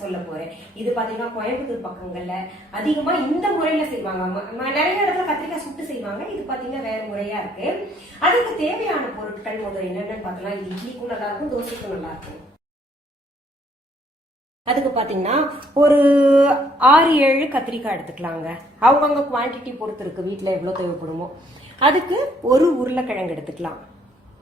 சொல்ல போறேன். இது பாத்தீங்கன்னா கோயம்புத்தூர் பக்கங்கள்ல அதிகமா இந்த முறையில செய்வாங்க. நிறைய இடத்துல கத்திரிக்காய் சுட்டு செய்வாங்க. இது பாத்தீங்கன்னா வேற முறையா இருக்கு. அதுக்கு தேவையான பொருட்கள் முதல்ல என்னென்னு பார்த்தலாம். இது இட்லிக்கும் நல்லா இருக்கும், தோசைக்கும் நல்லா இருக்கும். அதுக்கு பாத்தீங்கன்னா ஒரு 6-7 கத்திரிக்காய் எடுத்துக்கலாங்க. அவங்கவுங்க குவான்டிட்டி பொறுத்து இருக்கு, வீட்டுல எவ்வளவு தேவைப்படுமோ. அதுக்கு ஒரு உருளைக்கிழங்கு எடுத்துக்கலாம்.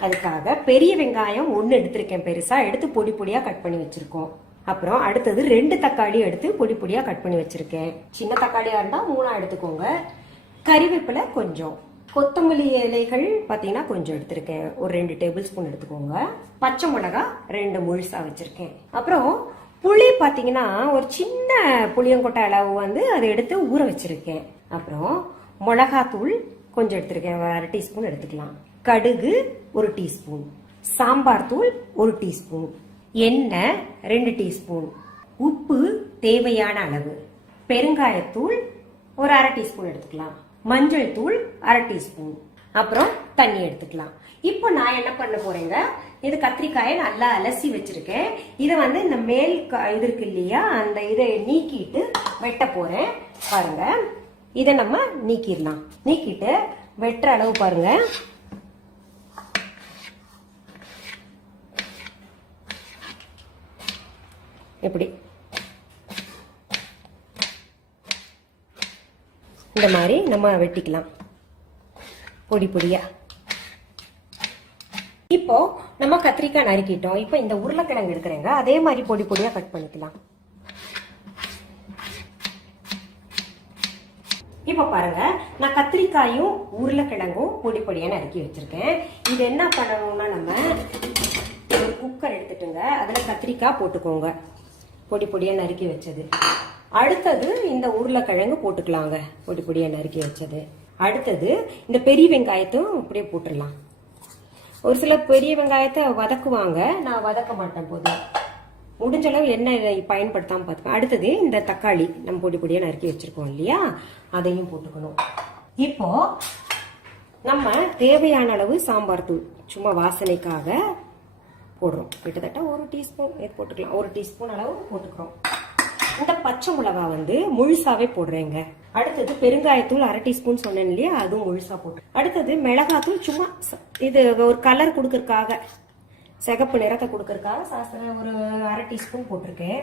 அதுக்காக பெரிய வெங்காயம் 1 எடுத்திருக்கேன், பெருசா எடுத்து பொடி பொடியா கட் பண்ணி வச்சிருக்கோம். அப்புறம் அடுத்தது 2 தக்காளி எடுத்து பொடி பொடியா கட் பண்ணி வச்சிருக்கேன். சின்ன தக்காளியா இருந்தா 3 எடுத்துக்கோங்க. கறிவேப்பிலை கொஞ்சம், கொத்தமல்லி இலைகள் பாத்தீங்கன்னா கொஞ்சம் எடுத்திருக்கேன், ஒரு 2 டேபிள் ஸ்பூன் எடுத்துக்கோங்க. பச்சை மிளகா 2 முழுசா வச்சிருக்கேன். அப்புறம் புளி பாத்தீங்கன்னா ஒரு சின்ன புளியங்கொட்டை அளவு அதை எடுத்து ஊற வச்சிருக்கேன். அப்புறம் மிளகாத்தூள் கொஞ்சம் எடுத்திருக்கேன், 1/2 டீஸ்பூன் எடுத்துக்கலாம். கடுகு 1 டீஸ்பூன், சாம்பார் தூள் 1 டீஸ்பூன், எண்ணெய் 2 டீஸ்பூன், உப்பு தேவையான அளவு, பெருங்காயத்தூள் ஒரு 1/2 டீஸ்பூன் எடுத்துக்கலாம், மஞ்சள் தூள் 1/2 டீஸ்பூன், அப்புறம் தண்ணி எடுத்துக்கலாம். இப்போ நான் என்ன பண்ண போறேங்க, இது கத்திரிக்காயை நல்லா அலசி வச்சிருக்கேன். இதை இந்த மேல் இது இருக்கு இல்லையா, அந்த இதை நீக்கிட்டு வெட்ட போறேன். பாருங்க, இதை நம்ம நீக்கிடலாம். நீக்கிட்டு வெட்டுற அளவு பாருங்க. எப்படி இந்த மாதிரி நம்ம வெட்டிக்கலாம் பொடி பொடியா. இப்போ நம்ம கத்திரிக்காய் நறுக்கிட்டோம். இப்போ இந்த உருளைக்கிழங்கு எடுக்கிறேங்க, அதே மாதிரி பொடி பொடியா கட் பண்ணிக்கலாம். இப்ப பாருங்க, நான் கத்திரிக்காயும் உருளைக்கிழங்கும் பொடி பொடியா நறுக்கி வச்சிருக்கேன். இது என்ன பண்ணணும்னா, நம்ம ஒரு குக்கர் எடுத்துட்டுங்க, அதுல கத்திரிக்காய் போட்டுக்கோங்க, பொடி பொடியா நறுக்கி வச்சது. அடுத்தது இந்த உருளைக்கிழங்கு போட்டுக்கலாங்க, பொடி பொடியா நறுக்கி வச்சது. அடுத்தது இந்த பெரிய வெங்காயத்தையும் அப்படியே போட்டுடலாம். ஒரு சில பெரிய வெங்காயத்தை வதக்குவாங்க, நான் வதக்க மாட்டேன், போதும் முடிஞ்ச அளவு எண்ணெய் பயன்படுத்தாம பார்த்துப்பேன். அடுத்தது இந்த தக்காளி நம்ம பொடி பொடியா நறுக்கி வச்சிருக்கோம் இல்லையா, அதையும் போட்டுக்கணும். இப்போ நம்ம தேவையான அளவு சாம்பார் தூள் சும்மா வாசனைக்காக போடுறோம். கிட்டத்தட்ட 1 டீஸ்பூன் போட்டுக்கலாம், 1 டீஸ்பூன் அளவு போட்டுக்கிறோம். இந்த பச்சை மிளகா முழுசாவே போடுறேங்க. அடுத்தது பெருங்காயத்தூள் 1/2 டீஸ்பூன் சொன்னேன் இல்லையா, அதுவும் முழுசா போட்டு. அடுத்தது மிளகாத்தூள் சும்மா இது ஒரு கலர் கொடுக்கறதுக்காக, சிகப்பு நிறத்தை கொடுக்கறதுக்காக ஒரு 1/2 டீஸ்பூன் போட்டிருக்கேன்.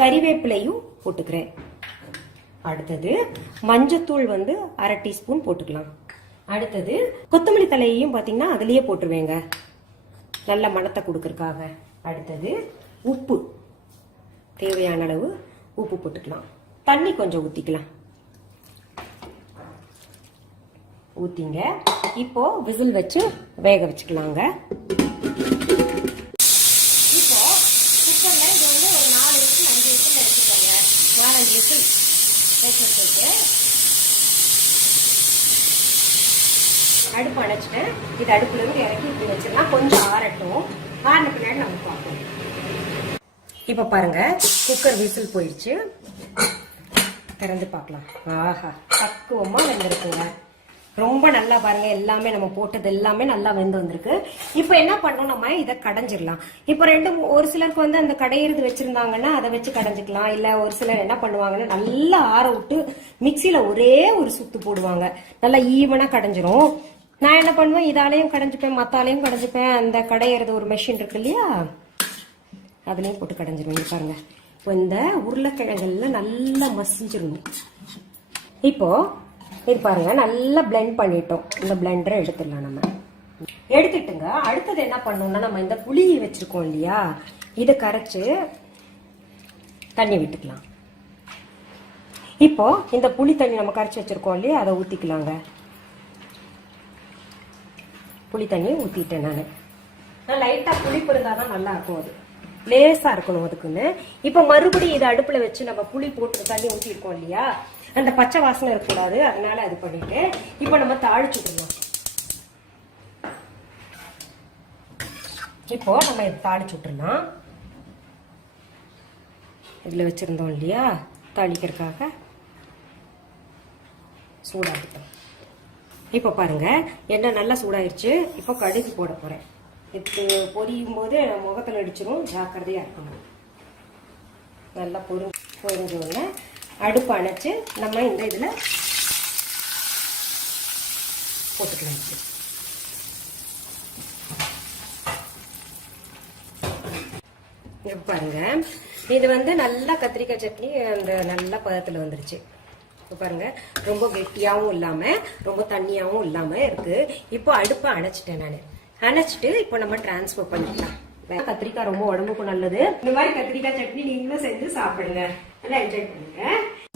கறிவேப்பிலையும் போட்டுக்கிறேன். அடுத்தது மஞ்சத்தூள் 1/2 டீஸ்பூன் போட்டுக்கலாம். அடுத்தது கொத்தமல்லி தலையையும் பாத்தீங்கன்னா அதுலயே போட்டுருவேங்க, நல்ல மணத்தை கொடுக்கறதுக்காக. அடுத்தது உப்பு தேவையான அளவு உப்பு போட்டுக்கலாம். தண்ணி கொஞ்சம் ஊத்திக்கலாம். ஊத்திங்க. இப்போ விசில் வச்சு வேக வச்சுக்கலாங்க. இப்போ குக்கர்ல இது ஒரு 4 விசில் 5 விசில் எடுத்துக்கோங்க. 4-5 விசில் வச்சுட்டு அடுப்பு அணைச்சிட்டேன். இது அடுப்புல இருந்து இறக்கி இப்படி வச்சிடலாம், கொஞ்சம் ஆறட்டும். ஆறின பின்னாடி நம்ம பார்ப்போம். இப்ப பாருங்க, குக்கர் விசில் போயிடுச்சு, திறந்து பார்க்கலாம். ஆஹா, பக்குவமா வெந்திருக்குங்க. ரொம்ப நல்லா பாருங்க, எல்லாமே நம்ம போட்டது எல்லாமே நல்லா வெந்து வந்திருக்கு. இப்ப என்ன பண்ணணும், நம்ம இதை கடைஞ்சிடலாம். இப்ப ஒரு சிலருக்கு அந்த கடையிறது வச்சிருந்தாங்கன்னா அதை வச்சு கடைஞ்சிக்கலாம். இல்ல ஒரு சிலர் என்ன பண்ணுவாங்கன்னா, நல்லா ஆற விட்டு மிக்சியில ஒரே ஒரு சுத்து போடுவாங்க, நல்லா ஈவனா கடைஞ்சிரும். நான் என்ன பண்ணுவேன், இதாலையும் கடைஞ்சிப்பேன், மத்தாலையும் கடைஞ்சிப்பேன். அந்த கடையிறது ஒரு மெஷின் இருக்கு இல்லையா, அதுலயும் போட்டு கடைஞ்சிருவேன். பாருங்க, இப்போ இந்த உருளைக்கிழங்குல நல்லா மசிஞ்சிடணும். இப்போ இது பாருங்க, நல்லா பிளெண்ட் பண்ணிட்டோம். இந்த பிளெண்டரை எடுத்துடலாம். நம்ம எடுத்துட்டுங்க, அடுத்தது என்ன பண்ணணும்னா, நம்ம இந்த புளி வச்சிருக்கோம் இல்லையா, இதை கரைச்சு தண்ணி விட்டுக்கலாம். இப்போ இந்த புளி தண்ணி நம்ம கரைச்சி வச்சிருக்கோம் இல்லையா, அதை ஊத்திக்கலாங்க. புளி தண்ணி ஊத்திட்டேன். நான் லைட்டா புளிப்பு இருந்தாதான் நல்லா இருக்கும், அது லேசா இருக்கணும் அதுக்குன்னு. இப்ப மறுபடியும் இதை அடுப்புல வச்சு நம்ம புளி போட்டு தண்ணி ஊத்தி இருக்கோம் இல்லையா, அந்த பச்சை வாசனை இருக்கக்கூடாது, அதனால அது பண்ணிட்டு இப்ப நம்ம தாளிச்சுக்கலாம். இப்போ நம்ம இதை தாளிச்சு விட்டுறலாம். இதுல வச்சிருந்தோம் இல்லையா தாளிக்கிறதுக்காக, சூடாகிட்டோம். இப்போ பாருங்க, எண்ணெய் நல்லா சூடாயிருச்சு. இப்போ கடுகு போட போறேன். இது பொரியும் போது முகத்தில் அடிச்சிடும், ஜாக்கிரதையா இருக்கணும். நல்லா பொரிஞ்சோடனே அடுப்பு அணைச்சு நம்ம இந்த இதில் போட்டுக்கலாம். பாருங்க, இது வந்து நல்லா கத்திரிக்காய் சட்னி அந்த நல்ல பதத்தில் வந்துருச்சு. பாருங்க, ரொம்ப கெட்டியாவும் இல்லாம ரொம்ப தண்ணியாவும் இல்லாம இருக்கு. இப்போ அடுப்பை அணைச்சிட்டேன் நான். அணைச்சிட்டு இப்போ நம்ம டிரான்ஸ்ஃபர் பண்ணிக்கலாம். கத்திரிக்காய் ரொம்ப உடம்புக்கு நல்லது. இந்த மாதிரி கத்திரிக்காய் சட்னி நீங்களும் செஞ்சு சாப்பிடுங்க, நல்லா என்ஜாய் பண்ணுங்க.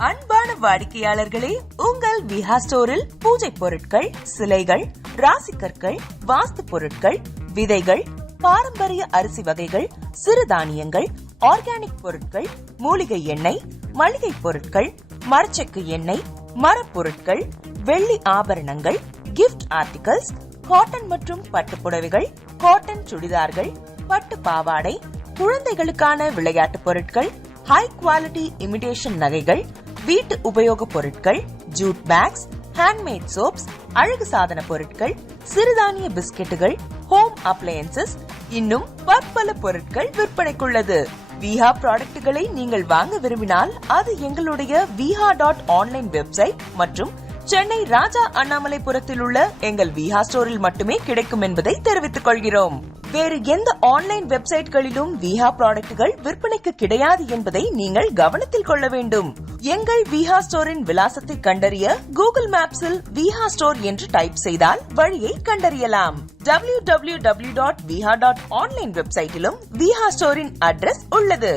அன்பான வாடிக்கையாளர்களே, உங்கள் விஹா ஸ்டோரில் பூஜை பொருட்கள், சிலைகள், ராசிக்கற்கள், வாஸ்து பொருட்கள், விதைகள், பாரம்பரிய அரிசி வகைகள், சிறுதானியங்கள், ஆர்கானிக் பொருட்கள், மூலிகை எண்ணெய், மளிகை பொருட்கள், மரச்செக்கு எண்ணெய், மரப்பொருட்கள், வெள்ளி ஆபரணங்கள், கிஃப்ட் ஆர்டிகல்ஸ், காட்டன் மற்றும் பட்டு புடவைகள், காட்டன் சுடிதார்கள், பட்டு பாவாடை, குழந்தைகளுக்கான விளையாட்டு பொருட்கள், ஹை குவாலிட்டி இமிடேஷன் நகைகள், வீட்டு உபயோக பொருட்கள், ஜூட் பேக்ஸ், ஹேண்ட்மேட் சோப்ஸ், அழகு சாதன பொருட்கள், சிறுதானிய பிஸ்கெட்டுகள், ஹோம் அப்ளையன்சஸ், இன்னும் பற்பல பொருட்கள் விற்பனைக்குள்ளது. விஹா ப்ராடக்ட்களை நீங்கள் வாங்க விரும்பினால் அது எங்களுடைய viha.online வெப்சைட் மற்றும் சென்னை ராஜா அண்ணாமலைபுரத்தில் உள்ள எங்கள் விஹா ஸ்டோரில் மட்டுமே கிடைக்கும் என்பதை தெரிவித்துக் கொள்கிறோம். வேறு எந்த ஆன்லைன் வெப்சைட்களிலும் விஹா ப்ராடக்ட்கள் விற்பனைக்கு கிடையாது என்பதை நீங்கள் கவனத்தில் கொள்ள வேண்டும். எங்கள் விஹா ஸ்டோரின் விலாசத்தை கண்டறிய கூகுள் மேப்ஸில் விஹா ஸ்டோர் என்று டைப் செய்தால் வழியை கண்டறியலாம். www.viha.online வெப்சைட்டிலும் விஹா ஸ்டோரின் அட்ரஸ் உள்ளது.